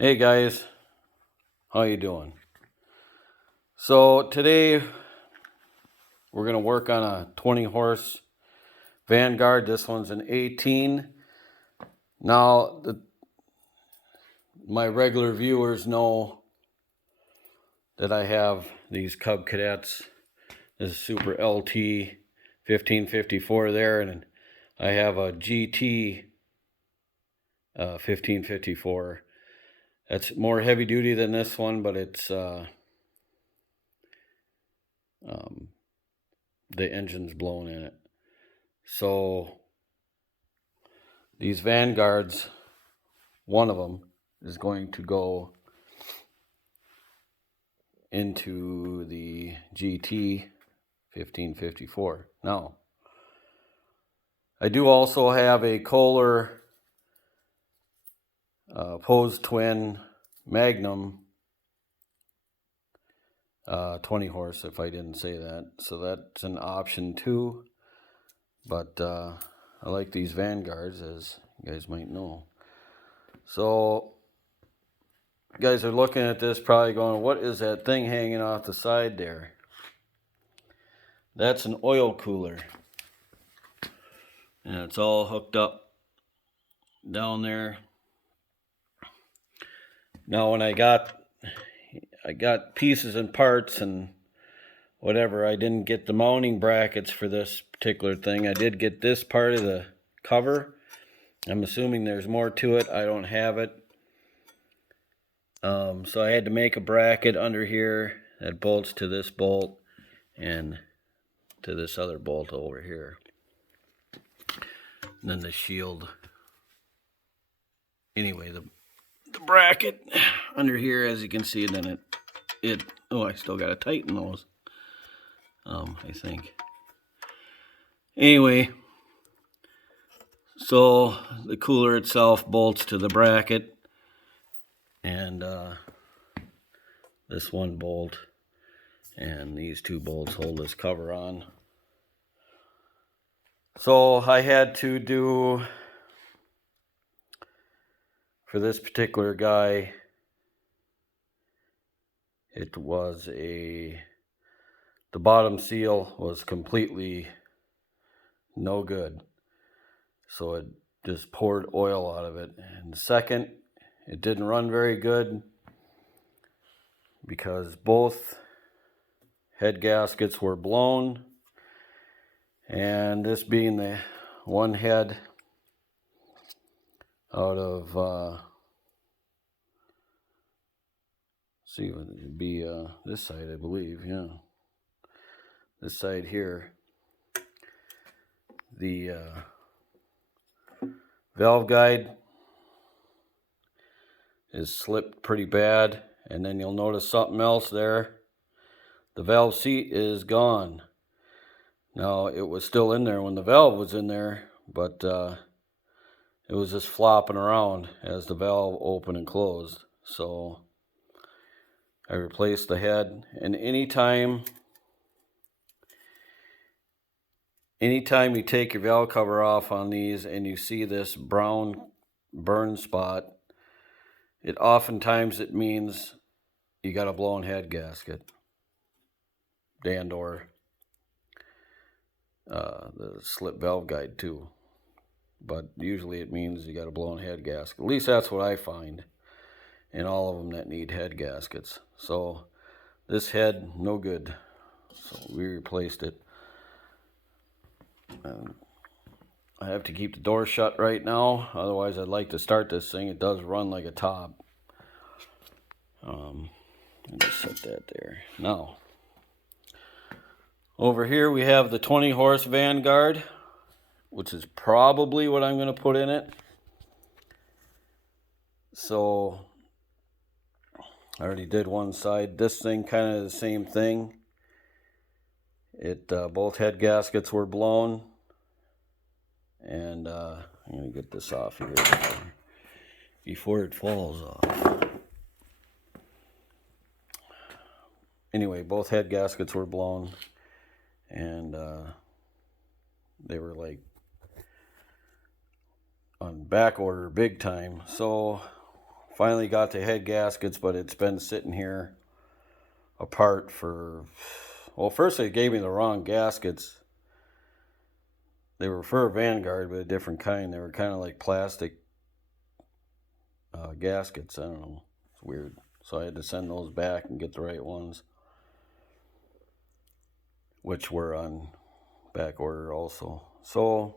Hey guys, how you doing? So today we're going to work on a 20 horse Vanguard. This one's an 18. Now my regular viewers know that I have these Cub Cadets. This is Super LT 1554 there, and I have a GT 1554. That's more heavy duty than this one, but it's the engine's blown in it. So these Vanguards, one of them is going to go into the GT 1554. Now, I do also have a Kohler Pose Twin Magnum 20 horse, if I didn't say that. So that's an option too. But I like these Vanguards, as you guys might know. So you guys are looking at this probably going, what is that thing hanging off the side there? That's an oil cooler. And it's all hooked up down there. Now when I got pieces and parts and whatever, I didn't get the mounting brackets for this particular thing. I did get this part of the cover. I'm assuming there's more to it. I don't have it. So I had to make a bracket under here that bolts to this bolt and to this other bolt over here. And then the shield. Anyway, the bracket under here, as you can see, then oh, I still got to tighten those. I think. Anyway, so the cooler itself bolts to the bracket, and this one bolt and these two bolts hold this cover on. So I had to do, for this particular guy, it was the bottom seal was completely no good. So it just poured oil out of it. And second, it didn't run very good because both head gaskets were blown. And this being the one head out of, see, it would be this side, I believe, yeah. This side here, the valve guide is slipped pretty bad, and then you'll notice something else there. The valve seat is gone. Now, it was still in there when the valve was in there, but it was just flopping around as the valve opened and closed. So I replaced the head, and anytime you take your valve cover off on these and you see this brown burn spot, it oftentimes means you got a blown head gasket and or the slip valve guide too. But usually it means you got a blown head gasket. At least that's what I find in all of them that need head gaskets. So this head, no good. So we replaced it. I have to keep the door shut right now, otherwise I'd like to start this thing. It does run like a top. I'll just set that there. Now, over here we have the 20 horse Vanguard, which is probably what I'm going to put in it. So I already did one side. This thing kind of the same thing. Both head gaskets were blown, and I'm going to get this off here before it falls off. Anyway, both head gaskets were blown, and they were like on back order big time. So finally got the head gaskets, but it's been sitting here apart for, well, first they gave me the wrong gaskets. They were for a Vanguard, but a different kind. They were kind of like plastic gaskets. I don't know. It's weird. So I had to send those back and get the right ones, which were on back order also. So,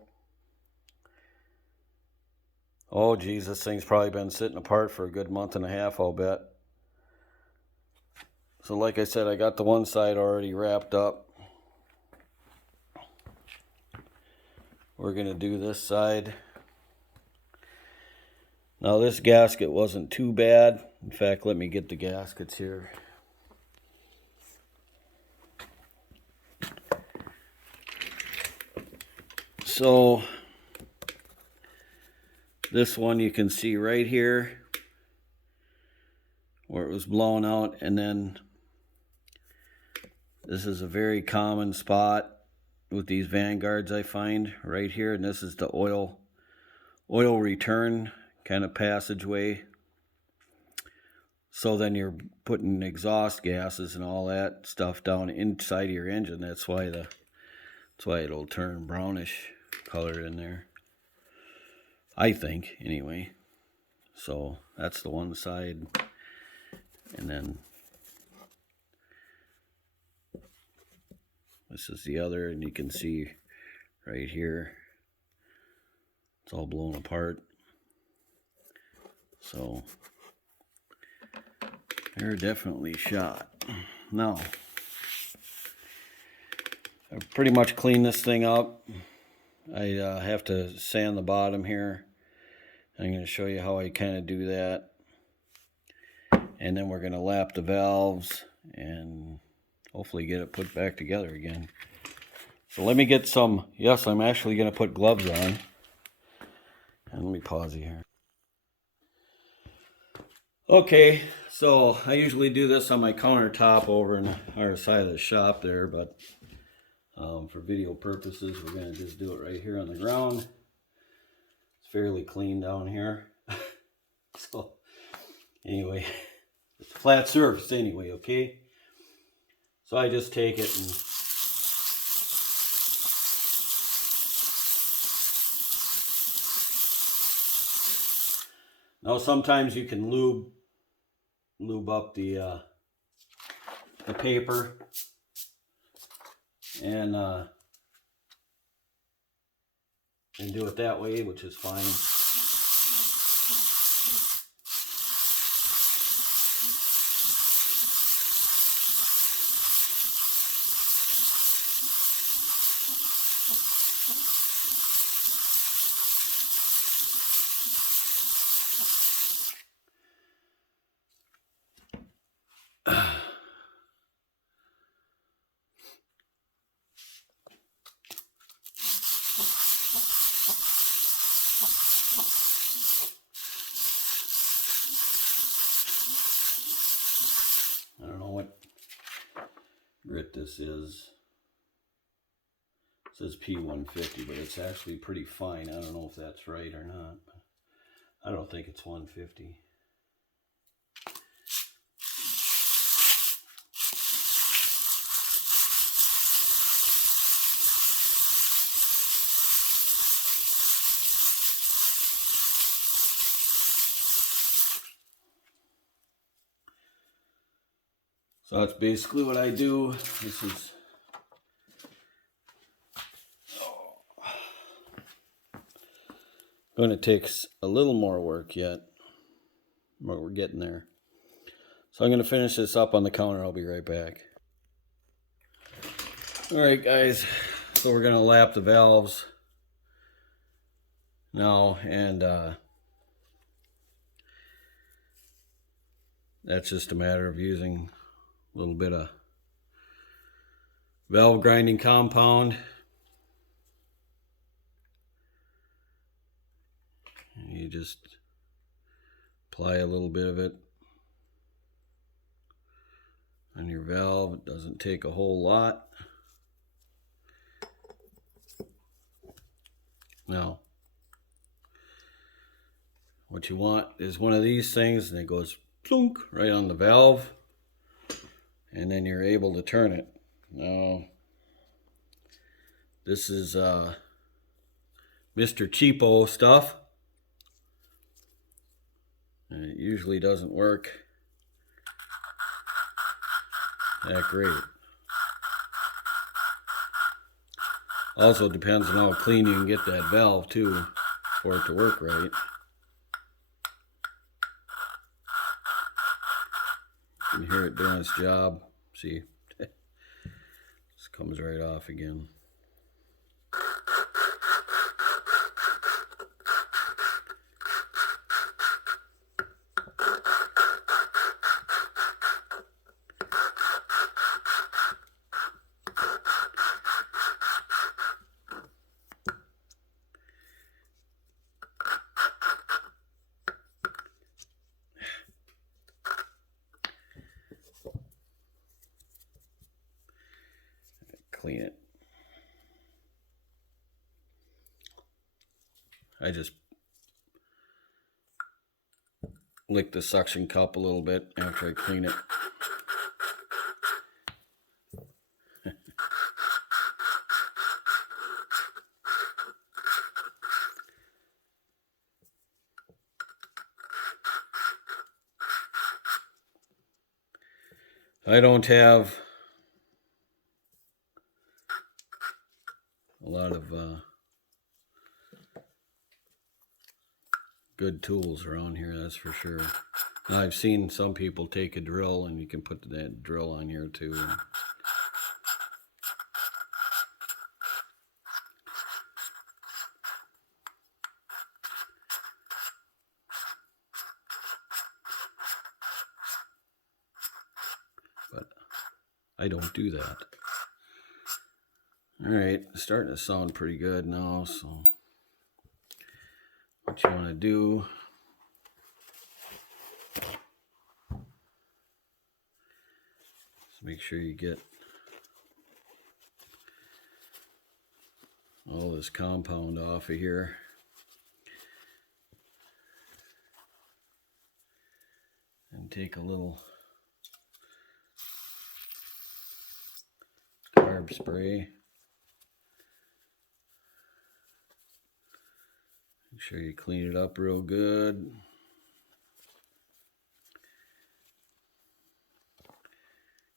oh geez, this thing's probably been sitting apart for a good month and a half, I'll bet. So like I said, I got the one side already wrapped up. We're going to do this side. Now this gasket wasn't too bad. In fact, let me get the gaskets here. So this one you can see right here where it was blown out, and then this is a very common spot with these Vanguards I find right here, and this is the oil return kind of passageway. So then you're putting exhaust gases and all that stuff down inside of your engine. That's why it'll turn brownish color in there, I think, anyway. So that's the one side, and then this is the other, and you can see right here it's all blown apart. So they're definitely shot. Now I've pretty much cleaned this thing up. I have to sand the bottom here. I'm going to show you how I kind of do that. And then we're going to lap the valves and hopefully get it put back together again. So let me get some, yes, I'm actually going to put gloves on. And let me pause you here. Okay, so I usually do this on my countertop over on our side of the shop there, but for video purposes, we're going to just do it right here on the ground. It's fairly clean down here. So anyway, it's a flat surface anyway, okay? So I just take it and now sometimes you can lube up the paper and do it that way, which is fine. I don't know what grit this is. It says P150, but it's actually pretty fine. I don't know if that's right or not. I don't think it's 150. So that's basically what I do. This is going to take a little more work yet, but we're getting there. So I'm going to finish this up on the counter. I'll be right back. Alright guys, so we're going to lap the valves now, and that's just a matter of using a little bit of valve grinding compound. And you just apply a little bit of it on your valve. It doesn't take a whole lot. Now, what you want is one of these things, and it goes plunk right on the valve, and then you're able to turn it. Now, this is Mr. Cheapo stuff, and it usually doesn't work that great. Also depends on how clean you can get that valve too for it to work right. You can hear it doing its job. See, this comes right off again. Clean it. I just lick the suction cup a little bit after I clean it. I don't have a lot of good tools around here, that's for sure. Now, I've seen some people take a drill, and you can put that drill on here too. But I don't do that. Alright, starting to sound pretty good now, so what you want to do is make sure you get all this compound off of here. And take a little carb spray. Make sure you clean it up real good.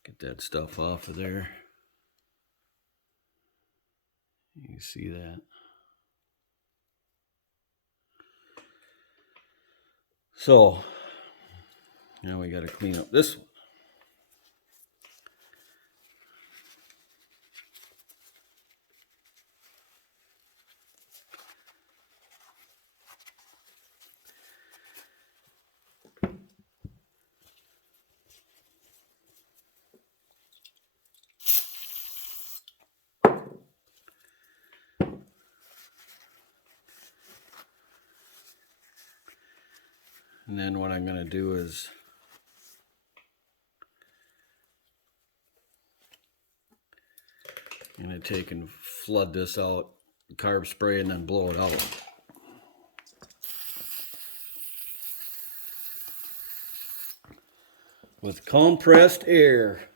Get that stuff off of there. You can see that. So, now we got to clean up this one. And then what I'm going to do is I'm going to take and flood this out, carb spray, and then blow it out. With compressed air.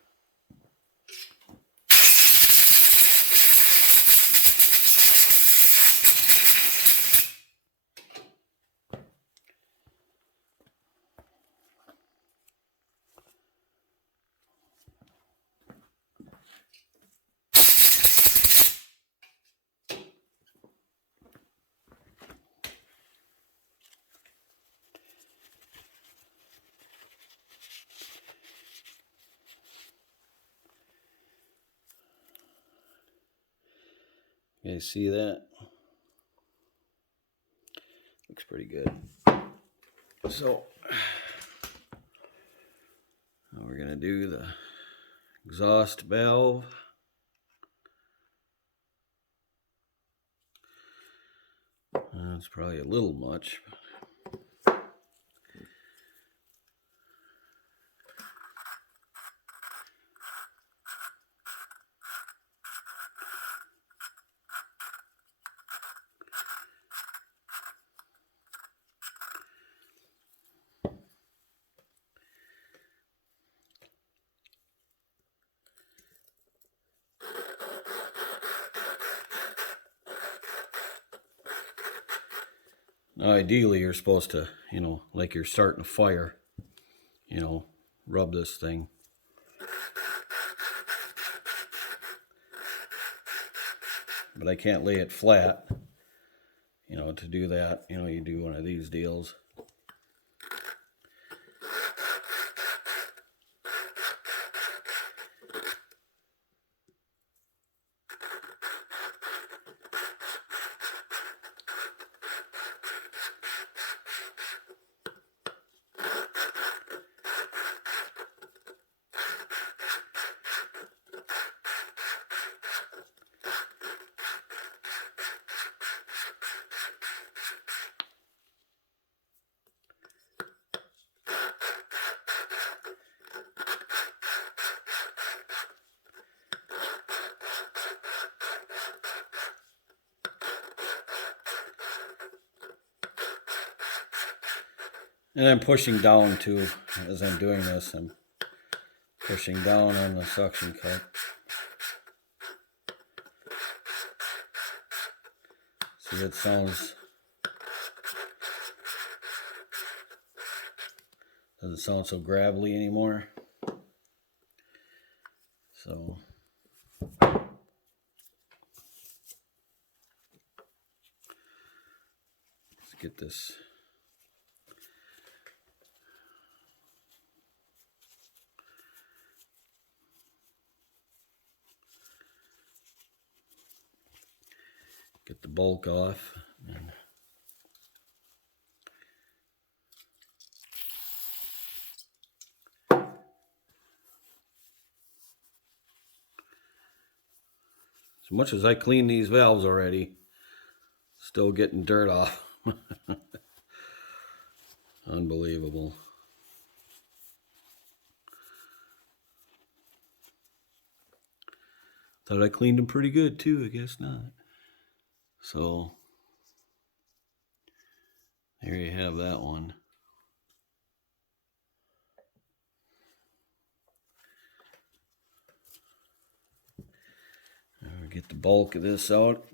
You guys see that? Looks pretty good. So now we're gonna do the exhaust valve. That's probably a little much. Now, ideally, you're supposed to, like you're starting a fire, rub this thing. But I can't lay it flat. To do that, you do one of these deals. And I'm pushing down too as I'm doing this. I'm pushing down on the suction cup. See, it doesn't sound so gravelly anymore. So let's get this. Get the bulk off. And as much as I clean these valves already, still getting dirt off. Unbelievable. Thought I cleaned them pretty good too, I guess not. So there you have that one. I'll get the bulk of this out.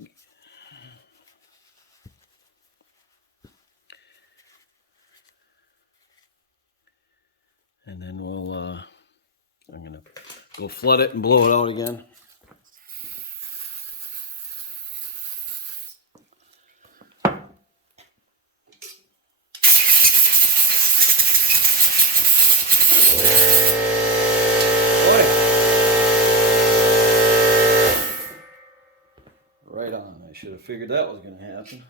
And then I'm gonna go flood it and blow it out again. Right on. I should have figured that was going to happen.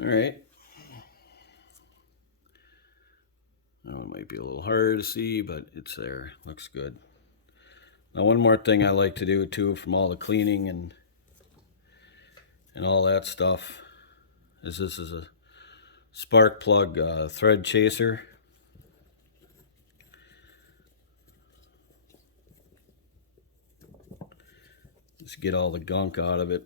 All right. That one might be a little harder to see, but it's there. Looks good. Now, one more thing I like to do too, from all the cleaning and all that stuff, is this is a spark plug thread chaser. Just get all the gunk out of it.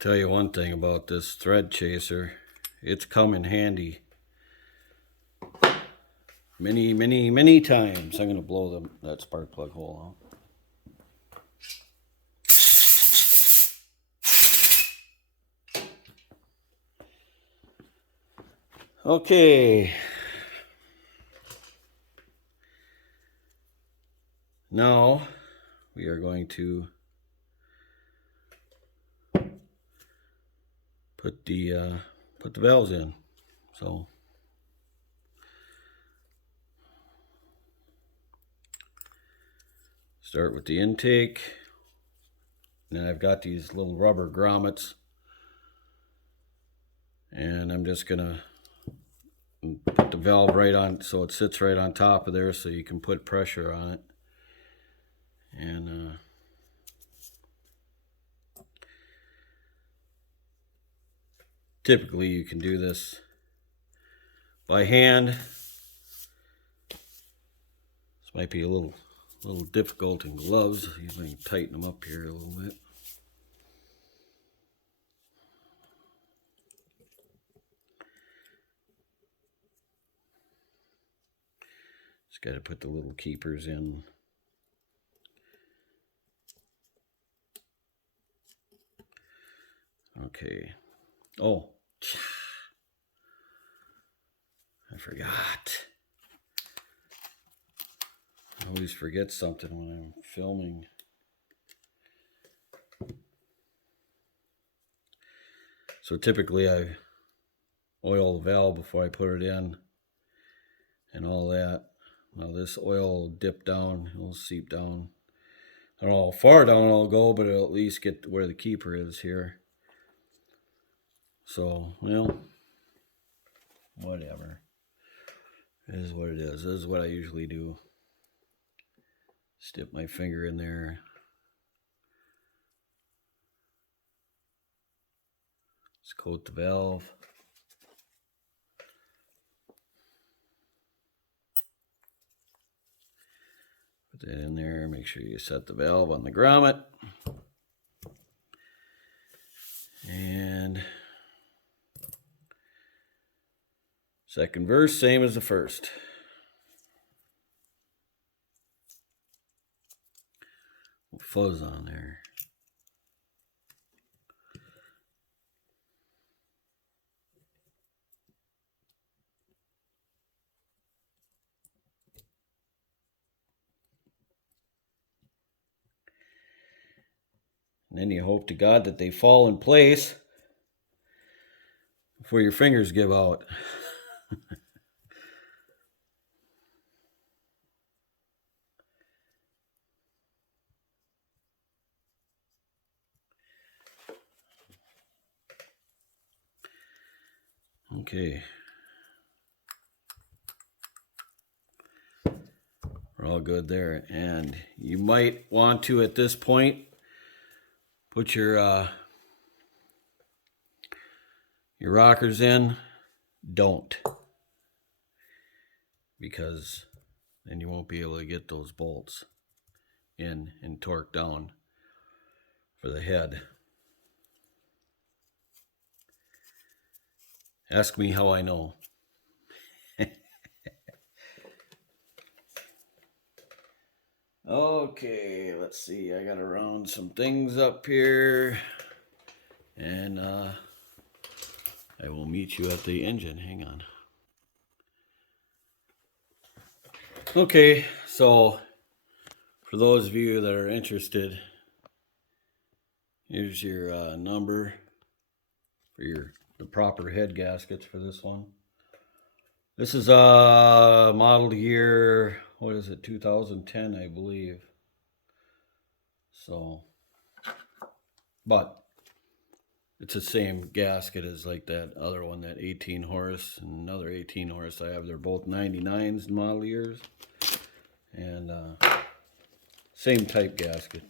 Tell you one thing about this thread chaser, it's come in handy many, many, many times. I'm going to blow that spark plug hole out. Okay. Now we are going to put the valves in. So start with the intake. And then I've got these little rubber grommets And I'm just gonna put the valve right on so it sits right on top of there so you can put pressure on it. And typically you can do this by hand. This might be a little difficult in gloves. You might tighten them up here a little bit. Just got to put the little keepers in. Okay. Oh, I forgot. I always forget something when I'm filming. So typically I oil the valve before I put it in and all that. Now this oil will dip down, it'll seep down. I don't know how far down it'll go, but it'll at least get to where the keeper is here. So, well, whatever. It is what it is. This is what I usually do. Dip my finger in there. Just coat the valve. Put that in there. Make sure you set the valve on the grommet. And second verse, same as the first. Fuzz on there. And then you hope to God that they fall in place before your fingers give out. Okay. We're all good there. And you might want to, at this point, put your rockers in. Don't. Because then you won't be able to get those bolts in and torque down for the head. Ask me how I know. Okay, let's see. I gotta round some things up here. And I will meet you at the engine. Hang on. Okay, so for those of you that are interested, here's your number for the proper head gaskets for this one. This is model year, what is it, 2010, I believe. So, but it's the same gasket as like that other one, that 18 horse and another 18 horse I have. They're both 99s model years. And same type gasket.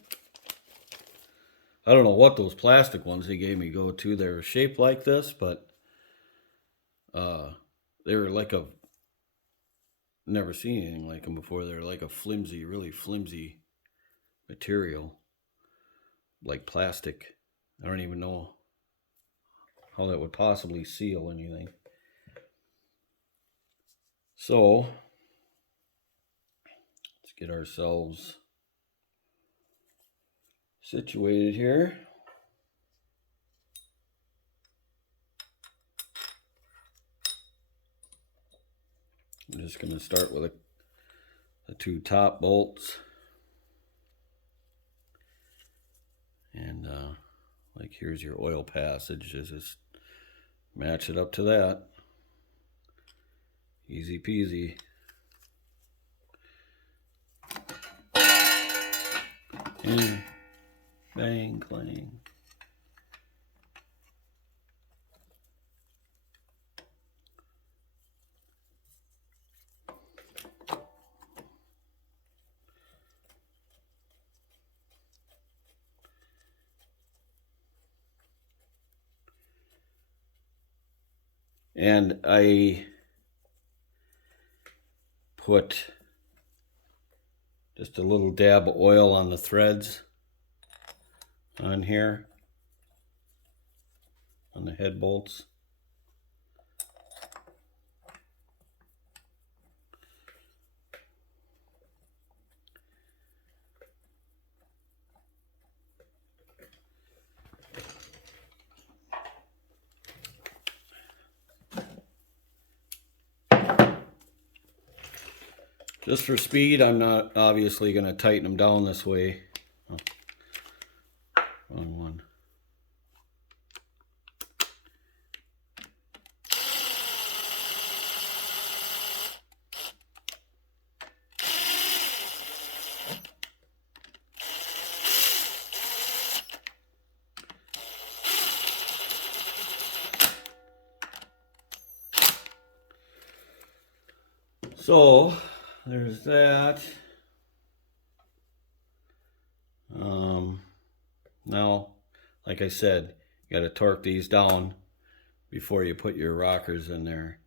I don't know what those plastic ones they gave me go to. They were shaped like this, but they were like a, never seen anything like them before. They're like a flimsy, really flimsy material, like plastic. I don't even know how that would possibly seal anything. So let's get ourselves situated here. I'm just going to start with the two top bolts. And like here's your oil passage. Just match it up to that. Easy peasy. And bang, clang. And I put just a little dab of oil on the threads on here, on the head bolts. Just for speed, I'm not obviously going to tighten them down this way. Oh, wrong one. So there's that. Now, like I said, you got to torque these down before you put your rockers in there.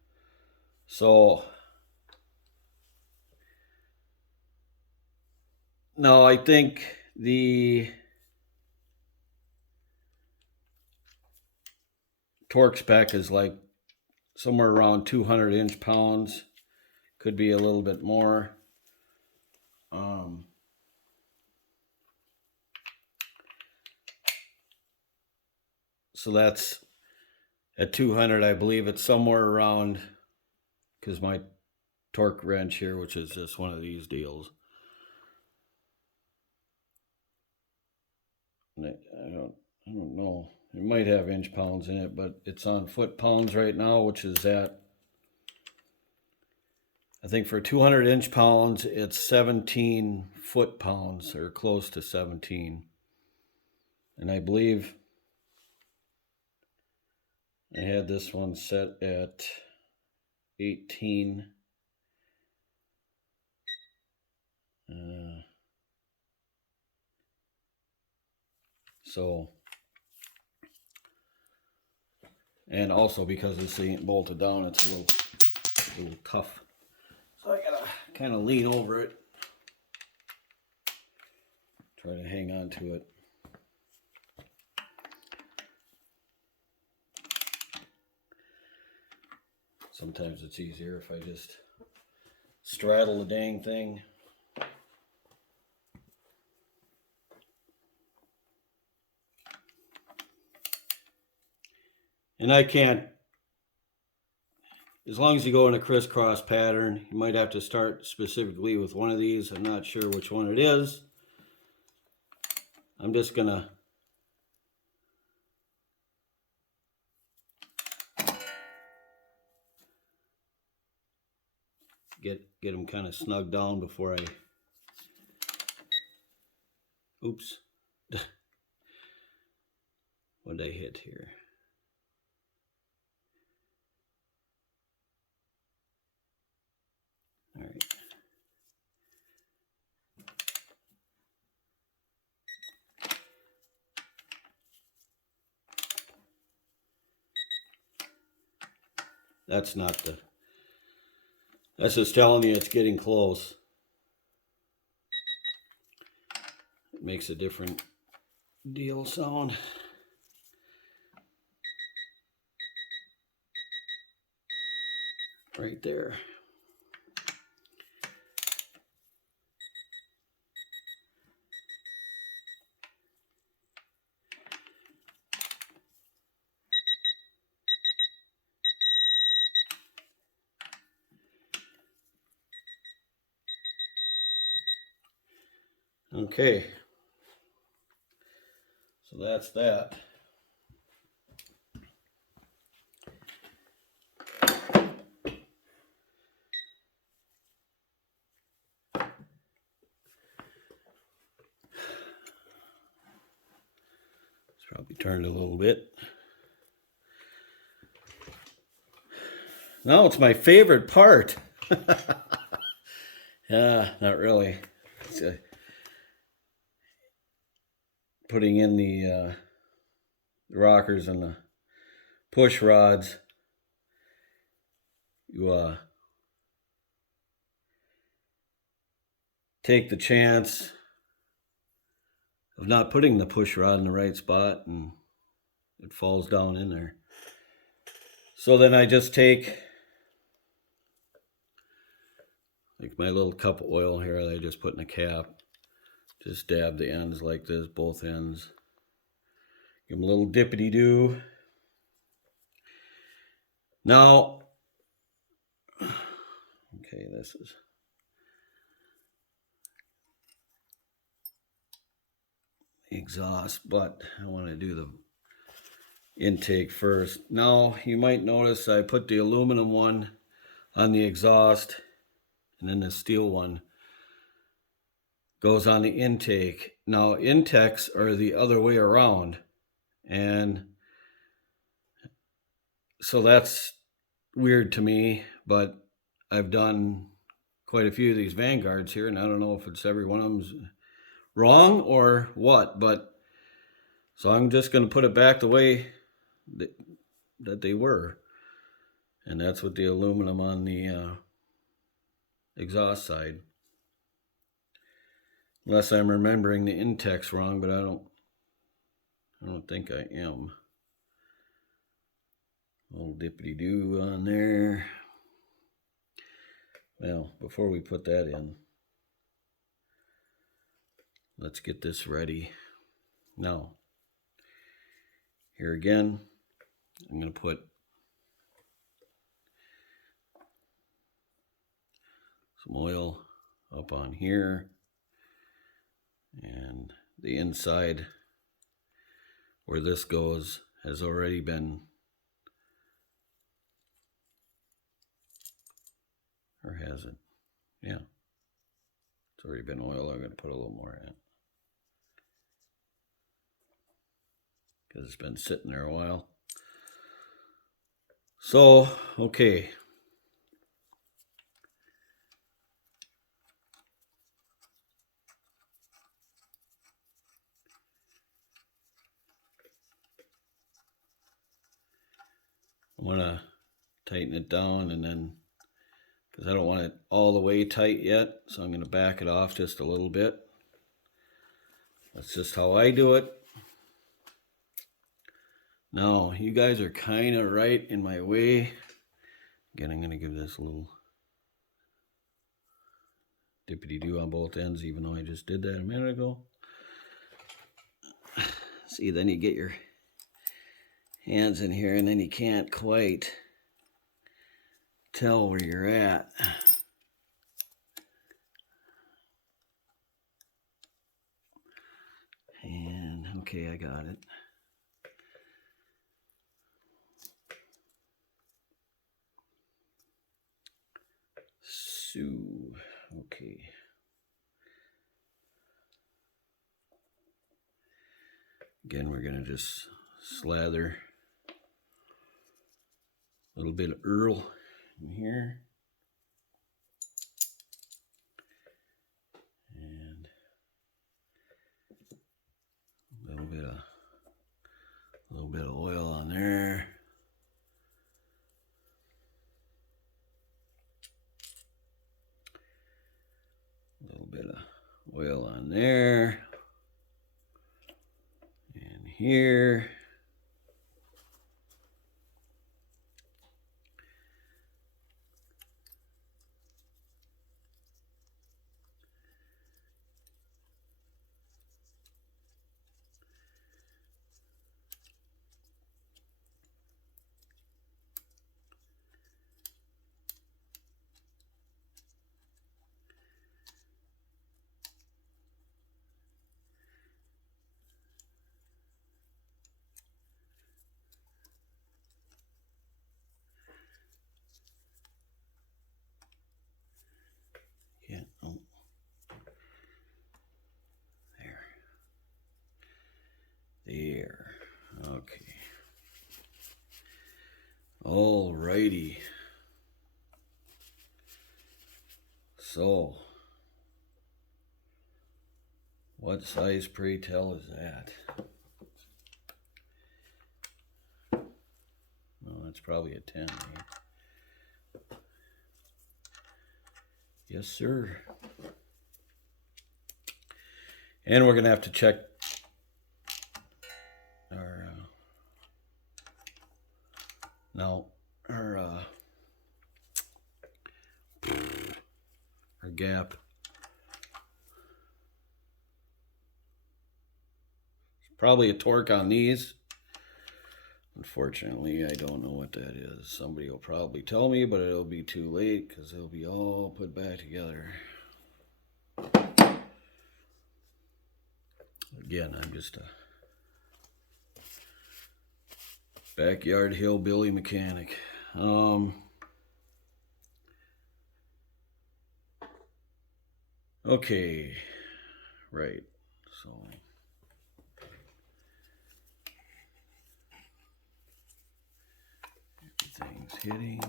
So now I think the torque spec is like somewhere around 200 inch-pounds. Could be a little bit more. So that's at 200, I believe it's somewhere around, because my torque wrench here, which is just one of these deals, I don't know. It might have inch-pounds in it, but it's on foot-pounds right now, which is at, I think for 200 inch-pounds, it's 17 foot-pounds, or close to 17. And I believe I had this one set at 18. So, and also because this ain't bolted down, it's a little tough. So I gotta kind of lean over it, try to hang on to it. Sometimes it's easier if I just straddle the dang thing. And I can't, as long as you go in a crisscross pattern, you might have to start specifically with one of these. I'm not sure which one it is. I'm just gonna get them kind of snug down before I, oops. What did I hit here? All right. That's not the, that's just telling you it's getting close. It makes a different deal sound. Right there. Okay, so that's that. It's probably turned a little bit. Now it's my favorite part. Yeah, not really. It's, putting in the rockers and the push rods. you take the chance of not putting the push rod in the right spot and it falls down in there. So then I just take like my little cup of oil here that I just put in a cap. Just dab the ends like this, both ends. Give them a little dippity-doo. Now, okay, this is the exhaust, but I want to do the intake first. Now, you might notice I put the aluminum one on the exhaust, and then the steel one goes on the intake. Now, intakes are the other way around, and so that's weird to me, but I've done quite a few of these Vanguards here, and I don't know if it's every one of them's wrong or what, but so I'm just going to put it back the way that they were, and that's with the aluminum on the exhaust side. Unless I'm remembering the intakes wrong, but I don't think I am. Little dippity-doo on there. Well, before we put that in, let's get this ready. Now, here again, I'm going to put some oil up on here, and the inside where this goes has already been, or has it? Yeah, it's already been oiled. I'm going to put a little more in because it's been sitting there a while. So, okay. I want to tighten it down, and then, because I don't want it all the way tight yet, so I'm going to back it off just a little bit. That's just how I do it. Now, you guys are kind of right in my way. Again, I'm going to give this a little dippity-doo on both ends, even though I just did that a minute ago. See, then you get your hands in here, and then you can't quite tell where you're at. And, okay, I got it. So, okay. Again, we're going to just slather a little bit of Earl in here. And a little bit of oil on there. A little bit of oil on there. And here. Yeah, oh. There. Okay. Alrighty. So, what size, pray tell, is that? Well, that's probably a 10, right? Yes, sir. And we're going to have to check our our gap. Probably a torque on these. Unfortunately, I don't know what that is. Somebody will probably tell me, but it'll be too late because they'll be all put back together. Again, I'm just a backyard hillbilly mechanic. Okay, right. So everything's hitting.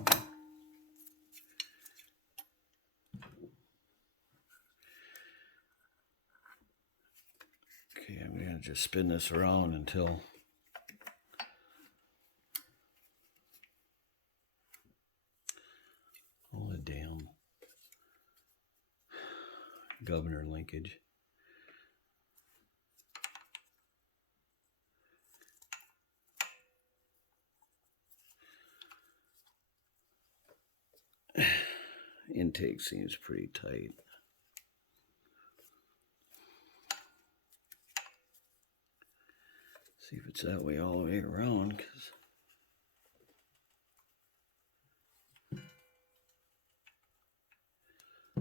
Okay, I'm gonna just spin this around until all the damn governor linkage. Intake seems pretty tight. See if it's that way all the way around, because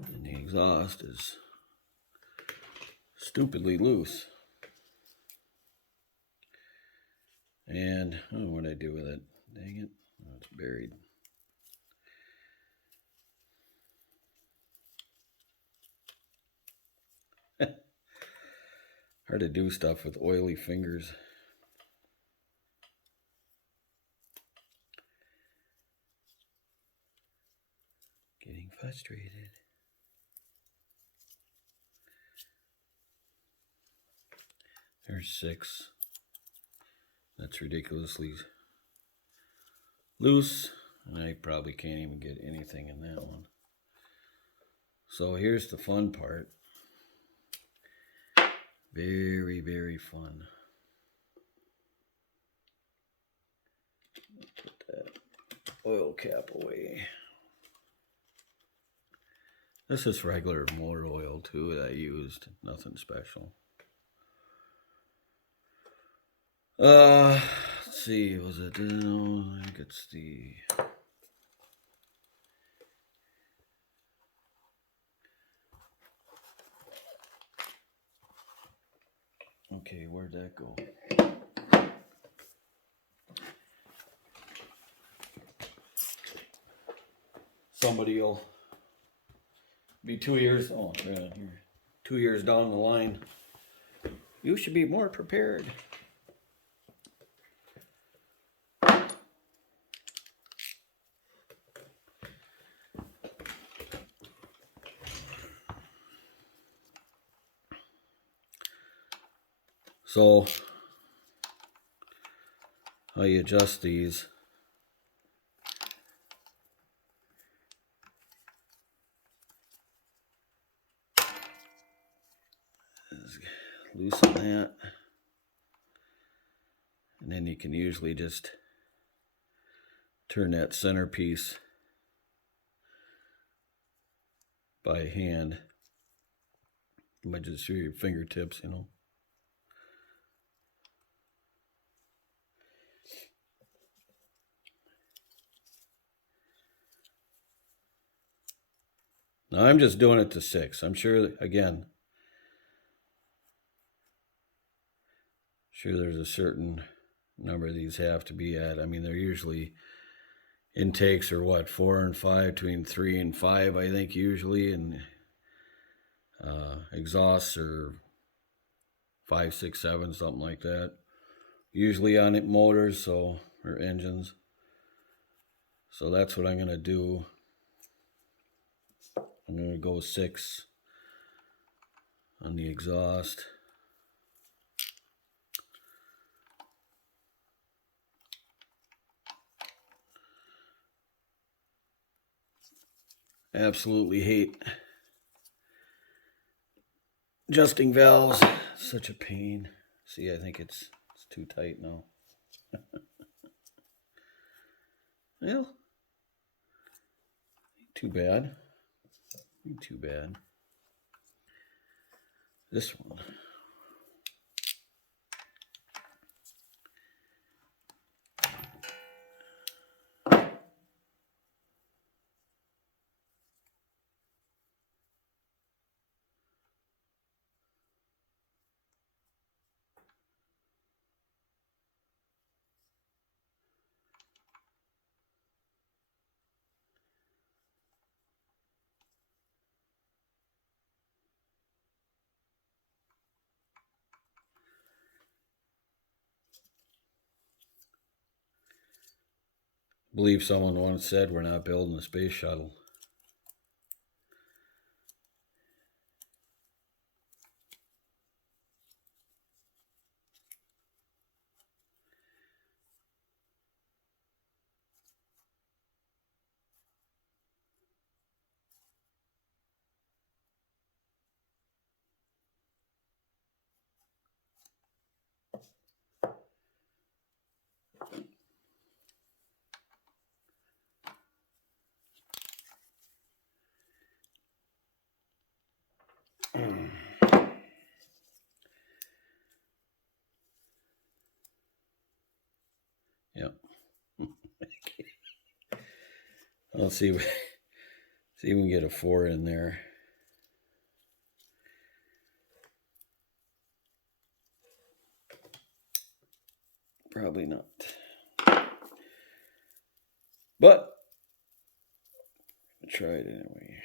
and the exhaust is stupidly loose. And what did I do with it? Dang it, oh, it's buried. Hard to do stuff with oily fingers. Getting frustrated. There's 6. That's ridiculously loose, and I probably can't even get anything in that one. So here's the fun part. Very, very fun. Put that oil cap away. This is regular motor oil too that I used, nothing special. Let's see, was it, no, I think it's the, okay, where'd that go? Somebody will be 2 years, oh, yeah, 2 years down the line. You should be more prepared. So, how you adjust these. Loosen that. And then you can usually just turn that centerpiece by hand. You might just through your fingertips, you know. Now I'm just doing it to 6. I'm sure, again, sure there's a certain number of these have to be at. I mean, they're usually, intakes are what, 4 and 5, between 3 and 5, I think, usually, and exhausts are 5, 6, 7, something like that. Usually on it motors, or engines. So that's what I'm gonna do. I'm gonna go 6 on the exhaust. Absolutely hate Adjusting valves, such a pain. See, I think it's too tight now. Well, too bad. Too bad. This one. I believe someone once said we're not building a space shuttle. Yep. Let's see if we can get a 4 in there. Probably not. But I'll try it anyway.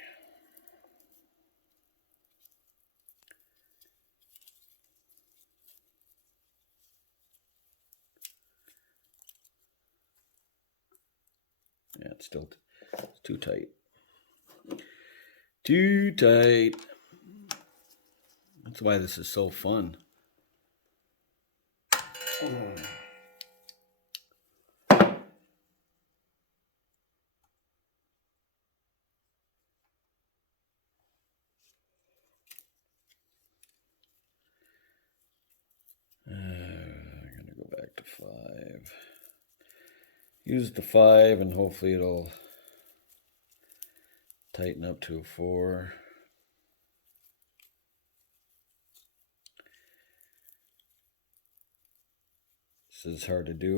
Yeah, it's still it's too tight. Too tight. That's why this is so fun. I'm going to go back to 5. Use the 5 and hopefully it'll tighten up to a 4. This is hard to do.